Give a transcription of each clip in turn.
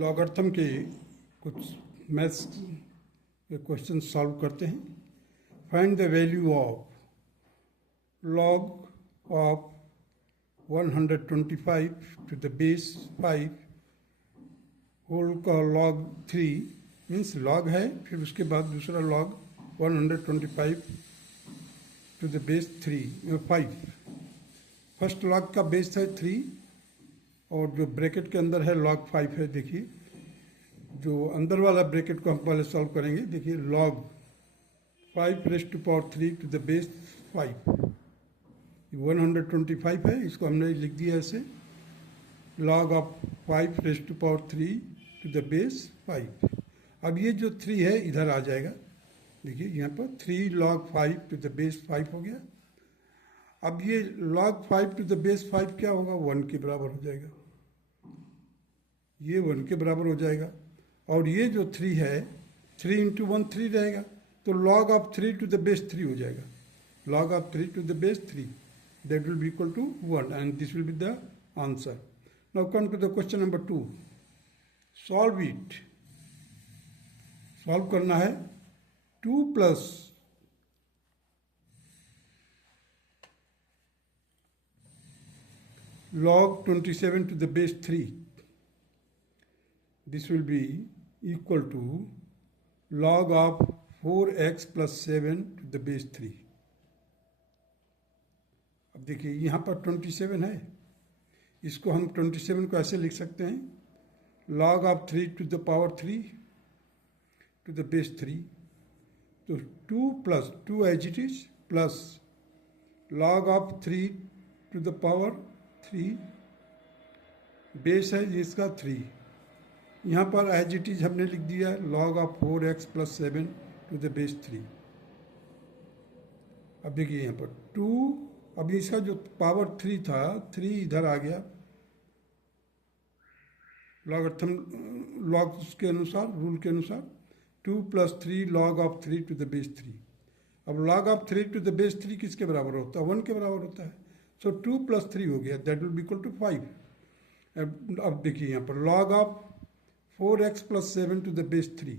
Logarithm के कुछ maths के क्वेश्चन सॉल्व करते हैं। Find the value of log of 125 to the base 5 whole का लॉग 3 मीन्स लॉग है, फिर उसके बाद दूसरा log 125 to the base 5। First log का बेस है 3 और जो ब्रैकेट के अंदर है log 5 है। देखिए जो अंदर वाला ब्रैकेट को हम पहले सॉल्व करेंगे। देखिए log 5 raise to power 3 to the base 5 125 है, इसको हमने लिख दिया ऐसे log of 5 raise to power 3 to the base 5। अब ये जो 3 है इधर आ जाएगा। देखिए यहाँ पर 3 log 5 टू द बेस 5 हो गया। अब ये log 5 टू द बेस 5 क्या होगा, 1 के बराबर हो जाएगा। ये 1 के बराबर हो जाएगा। और ये जो 3 है 3 इंटू 1 3 रहेगा, तो log of 3 to the base 3 हो जाएगा। log of 3 to the base 3 that will be equal to 1 and this will be the answer. Now come to the question number 2। Solve it. Solve करना है 2 plus log 27 to the base 3. This will be equal to log of 4x plus 7 to the base 3. अब देखिए यहाँ पर 27 है, इसको हम 27 को ऐसे लिख सकते हैं log of 3 to the power 3 to the base 3. तो 2 plus 2 as it is plus log of 3 to the power 3 base है इसका 3। यहाँ पर एज इट इज हमने लिख दिया log of 4x plus 7 to the base 3। अब देखिए यहाँ पर 2, अब इसका जो पावर 3 था 3 इधर आ गया लॉगरिथम लॉग के अनुसार, रूल के अनुसार 2 plus 3 log of 3 to the base 3। अब log of 3 to the base 3 किसके बराबर होता है, 1 के बराबर होता है। सो 2 प्लस 3 हो गया, that will be equal to 5। अब देखिए यहाँ पर log of 4x plus 7 to the base 3।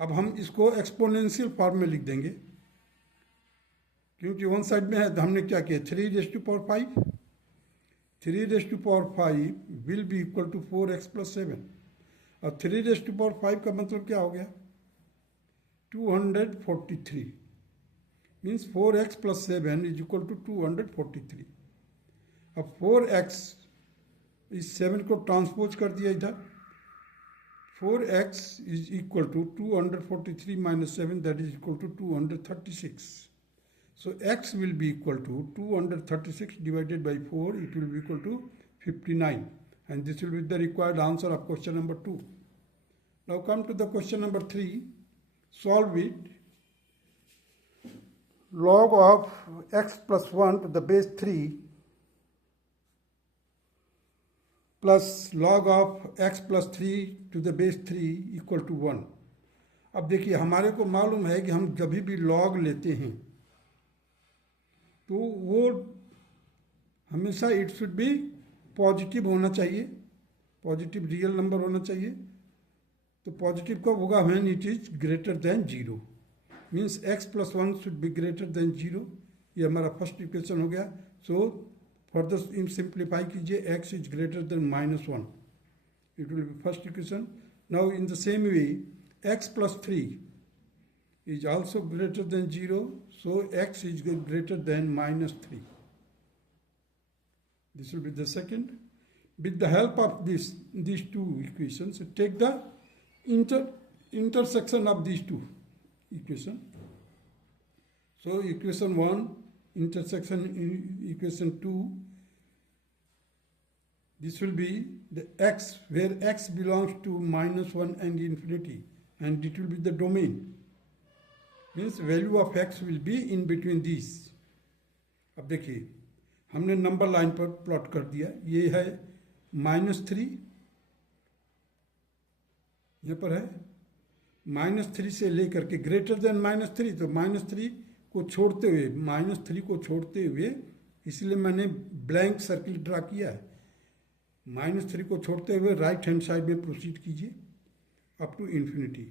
अब हम इसको एक्सपोनेंशियल फॉर्म में लिख देंगे, क्योंकि वन साइड में है तो हमने क्या किया 3 raise to power 5। 3 raise to power 5 will be equal to 4x plus 7। और 3 रेज़ टू पावर 5 का मतलब क्या हो गया 243 means 4x plus 7 is equal to 243। अब 4x इस 7 को ट्रांसपोज कर दिया इधर, 4x is equal to 243 minus 7 that is equal to 236। So x will be equal to 236 divided by 4, it will be equal to 59 and this will be the required answer of question number 2। Now come to the question number 3। Solve it. log of x plus 1 to the base 3 plus log of x plus 3 to the base 3 equal to 1। अब देखिए हमारे को मालूम है कि हम जब भी log लेते हैं तो वो हमेशा इट शुड बी पॉजिटिव होना चाहिए, पॉजिटिव रियल नंबर होना चाहिए। तो पॉजिटिव कब होगा, when it is greater than 0 means x plus 1 should be greater than 0। ये हमारा फर्स्ट इक्वेशन हो गया। सो फर्दर सिंप्लीफाई कीजिए, x is greater then -1, it will B first equation. Now in the same way x plus 3 is also greater than 0, so x is greater then -3। This will be the second. With the help of these two equations, take the intersection of these two equation. So equation 1 intersection equation 2, this will be the x where x belongs to -1 and infinity and it will be the domain, means value of x will be in between these। अब देखिए हमने number line पर plot कर दिया, ये है -3, यहाँ पर है -3 से लेकर के ग्रेटर देन -3, तो -3 को छोड़ते हुए -3 को छोड़ते हुए इसलिए मैंने ब्लैंक सर्किल ड्रा किया है। -3 को छोड़ते हुए राइट हैंड साइड में प्रोसीड कीजिए अप टू इन्फिनिटी।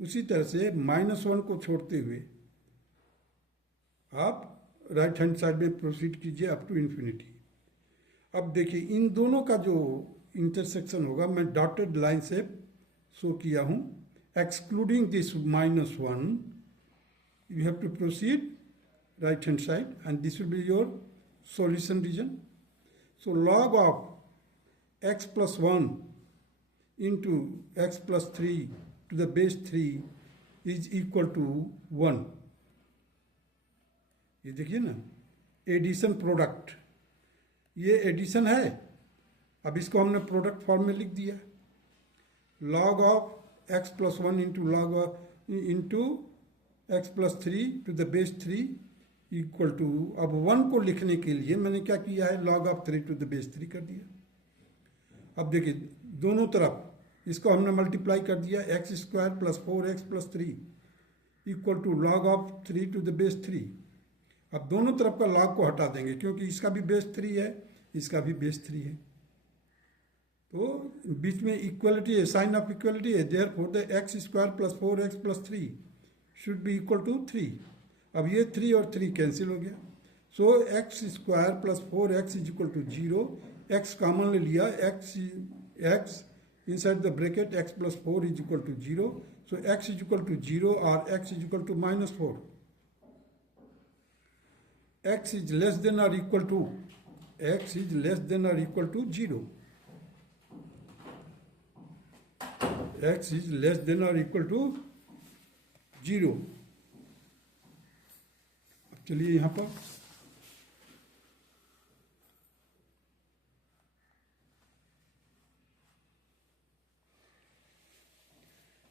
उसी तरह से -1 को छोड़ते हुए आप राइट हैंड साइड में प्रोसीड कीजिए अप टू इन्फिनिटी। अब देखिए इन दोनों का जो इंटरसेक्शन होगा मैं डॉटेड लाइन से शो किया हूँ। Excluding this -1 you have to proceed right hand side and this will be your solution region. So log of x plus 1 into x plus 3 to the base 3 is equal to 1. ये देखिए ना, addition product, ये addition है। अब इसको हमने product form में लिख दिया। log of x plus 1 into log into x plus 3 to the base 3 equal to, अब 1 को लिखने के लिए मैंने क्या किया है, log of 3 to the base 3 कर दिया। अब देखिए दोनों तरफ इसको हमने मल्टीप्लाई कर दिया, x square plus 4x plus 3 equal to log of 3 to the base 3। अब दोनों तरफ का log को हटा देंगे क्योंकि इसका भी बेस 3 है, इसका भी बेस 3 है, तो बीच में इक्वलिटी है, साइन ऑफ इक्वलिटी है। Therefore the x square plus 4x plus 3 should be equal to 3। अब ये 3 और 3 कैंसिल हो गया, so x square plus 4x is equal to 0। X common ले लिया, x inside the bracket x plus 4 is equal to 0, so x is equal to 0 और x is equal to -4। x is less than और equal to, x is less than और equal to 0, x is less than और equal to 0। अब चलिए यहां पर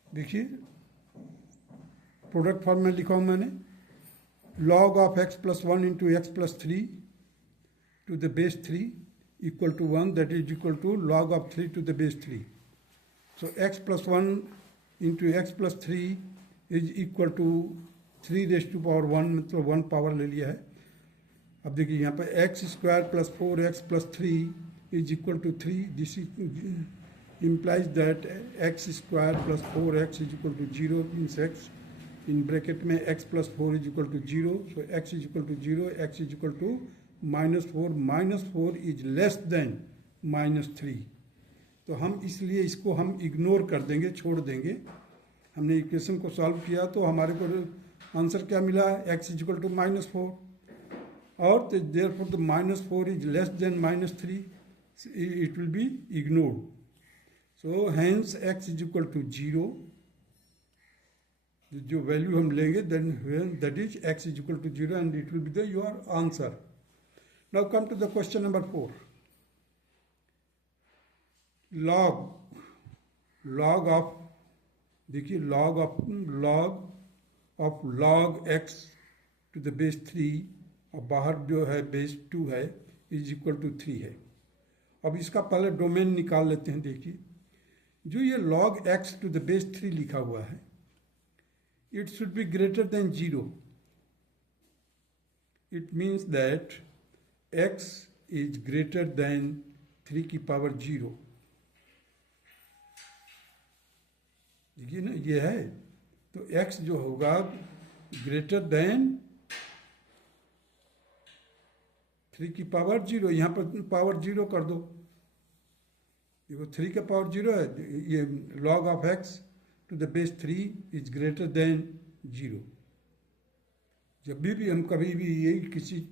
देखिए product form में लिखा हूं मैंने, log of x plus 1 into x plus 3 to the base 3 equal to 1, that is equal to log of 3 to the base 3. So x plus 1 into x plus 3 is equal to 3 raised to power 1, मतलब 1 power ले लिया है। अब देखिए यहाँ पर x square plus 4x plus 3 is equal to 3, this implies that x square plus 4x is equal to 0 means x in bracket में x plus 4 is equal to 0, so x is equal to 0, x is equal to -4 is less than -3। तो हम इसलिए इसको हम ignore कर देंगे, छोड़ देंगे। हमने इक्वेशन को सॉल्व किया तो हमारे को आंसर क्या मिला, x is equal to -4 और therefore the -4 is less than -3, it will be ignored। So hence x is equal to 0, जो वैल्यू हम लेंगे then that is x is equal to 0 and it will be the your answer। Now come to the question number 4। log of, देखिए log of log x to the base 3 और बाहर जो है base 2 है is equal to 3 है। अब इसका पहले डोमेन निकाल लेते हैं। देखिए जो ये log x to the base 3 लिखा हुआ है, it should be greater than 0। It means that x is greater than 3 की पावर 0। देखिए ना ये है, तो x जो होगा ग्रेटर देन 3 की पावर 0, यहाँ पर पावर 0 कर दो। देखो 3 का पावर 0 है, ये log of x to the base 3 is greater than 0। जब भी हम कभी भी यही किसी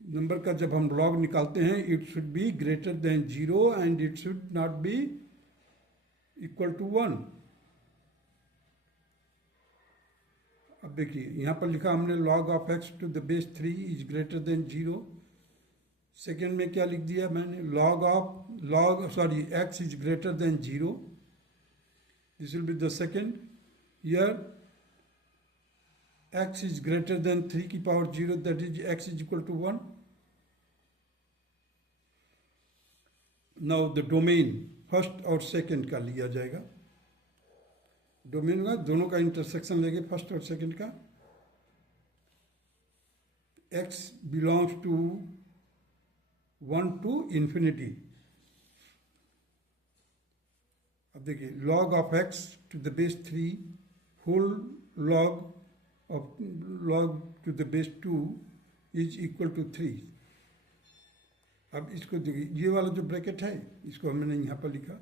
नंबर का जब हम log निकालते हैं, it should be greater than 0 and it should not be equal to 1। अब देखिए यहाँ पर लिखा हमने log of x to the base 3 is greater than 0। Second में क्या लिख दिया मैंने, x is greater than 0। This will be the second। Here x is greater than 3 की power 0, that is x is equal to 1। Now the domain first और second का लिया जाएगा। डोमेन का दोनों का इंटरसेक्शन लेंगे, फर्स्ट और सेकंड का। x belongs to 1 to infinity, अब देखिए log of x to the base 3 whole log of log to the base 2 is equal to 3। अब इसको देखिए, ये वाला जो ब्रैकेट है इसको हमने यहाँ पर लिखा।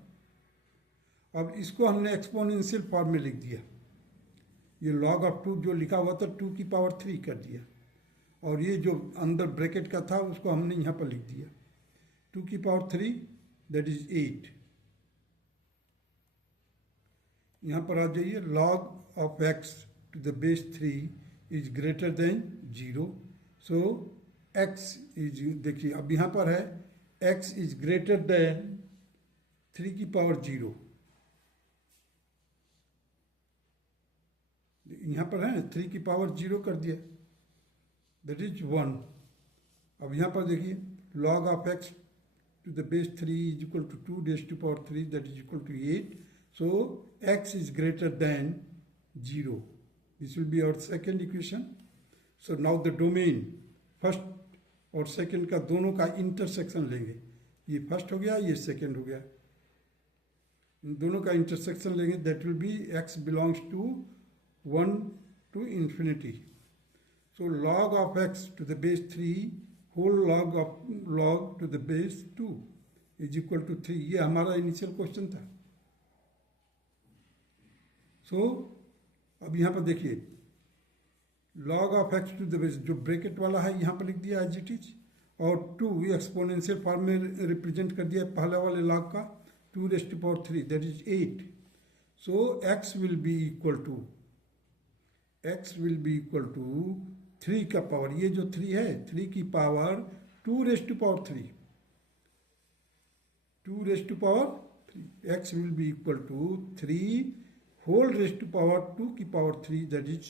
अब इसको हमने एक्सपोनेंशियल फॉर्म में लिख दिया। ये log ऑफ 2 जो लिखा हुआ था 2 की पावर 3 कर दिया, और ये जो अंदर ब्रैकेट का था उसको हमने यहाँ पर लिख दिया 2 की पावर 3 दैट इज 8। यहाँ पर आ जाइए, log of x to the base 3 is greater than 0। So x is, देखिए अब यहाँ पर है x इज ग्रेटर देन 3 की पावर 0। यहाँ पर है 3 की पावर 0 कर दिया, दैट इज 1। अब यहाँ पर देखिए log of x to the base 3 is equal to 2 raised to power 3 that is equal to 8. So x is greater than 0. This will be our second equation. So now the domain first और second का दोनों का intersection लेंगे। ये first हो गया, ये second हो गया, इन दोनों का intersection लेंगे। That will be x belongs to 1 to infinity. So log of x to the base 3 whole log of log to the base 2 is equal to 3। ये हमारा इनिशियल क्वेश्चन था। सो अब यहाँ पर देखिए log of x to the base, जो bracket वाला है यहाँ पर लिख दिया एज इट इज, और 2 एक्सपोनेंशियल फॉर्म में रिप्रेजेंट कर दिया पहले वाले log का 2 raised to power 3 that is 8। So x will be equal to 3 का पावर, ये जो 3 है 3 की power 2 raised to power 3, 2 raised to power 3, x will be equal to 3 whole raised to power 2 की पावर 3 that is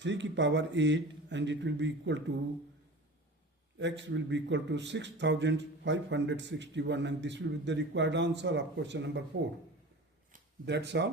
3 की power 8, and it will be equal to x will be equal to 6561, and this will be the required answer of question number 4। That's all.